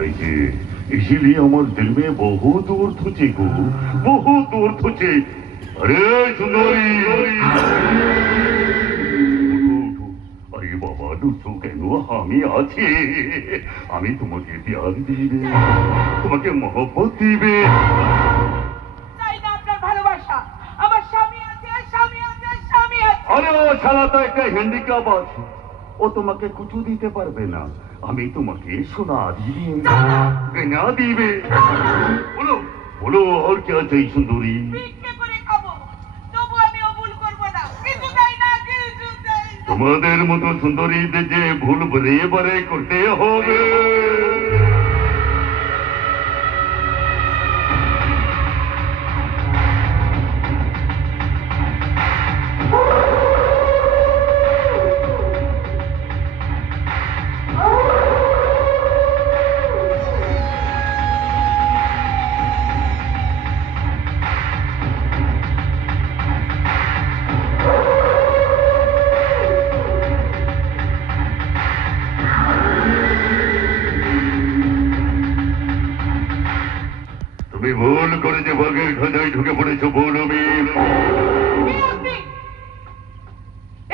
इसीलिए हमारे दिल में बहुत दूर तुझे को बहुत दूर तुझे अरे सुंदरी अरे बाबा डुसो केनो हामी आছি আমি তোমাকে प्यार দিবে তোমাকে मोहब्बत দিবে চাই না আপনার ভালোবাসা আমার স্বামী আছে স্বামী আছে স্বামী আছে আরে ও শালা তো একটা হ্যান্ডিক্যাপ আছে ও তোমাকে কিছু দিতে পারবে না আমি তোমাকে সোনা দিবে গয়না দিবে বলো বলো আর কি চাই সুন্দরী ভিক্ষে করে খাবো তবু আমি ভুল করব না কিছু চাই না কিছু চাই না তোমাদের মতো সুন্দরীদের যে ভুল বারে বারে করতে হবে তুমি ভুল করে যে বাঘের খাঁচায় ঢুকে পড়েছো বলো মিল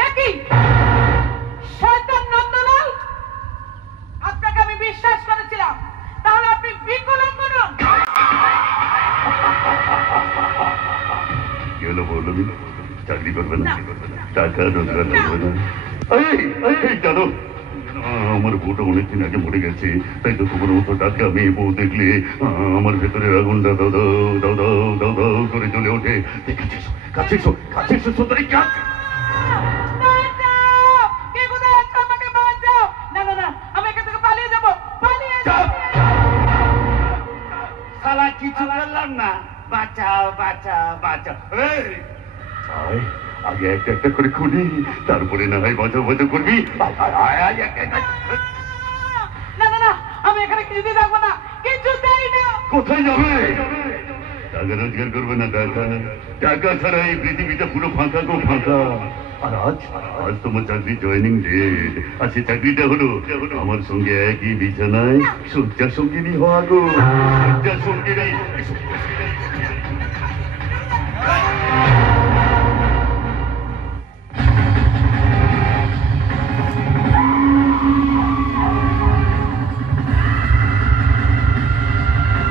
একই শয়তান নন্দলাল আপনাকে আমি বিশ্বাস করেছিলাম তাহলে আপনি বিকলঙ্গ নন কি হলো বলো মিল চাকরি করবে না টাকা রোজগার করবে না এই জানো আমার বউটা অনেকদিন আগে মরে গেছে তাই তো তোমার মতো টাকা মেয়ে বউ দেখলে আমার ভেতরে আগুনটা দাও দাও দাও দাও দাও দাও করে চলে ওঠে কাছে সুন্দরী কাছে কিছু বললাম না বাঁচাও বাঁচাও বাঁচাও আগে একটা একটা করে খুলি তারপরে না হয় বাঁচাও বাঁচাও করবি না না না আমি এখানে কিছুতেই থাকবো না কিছু চাই না কোথায় যাবে টাকা রোজগার করবে না টাকা ছাড়া এই পৃথিবীটা পুরো ফাঁকা গো ফাঁকা আর আজ তোমার চাকরি জয়েনিং ডেট আর সে চাকরিটা হলো আমার সঙ্গে একই বিছানায় শয্যা সঙ্গিনী হওয়া গো শয্যা সঙ্গিনী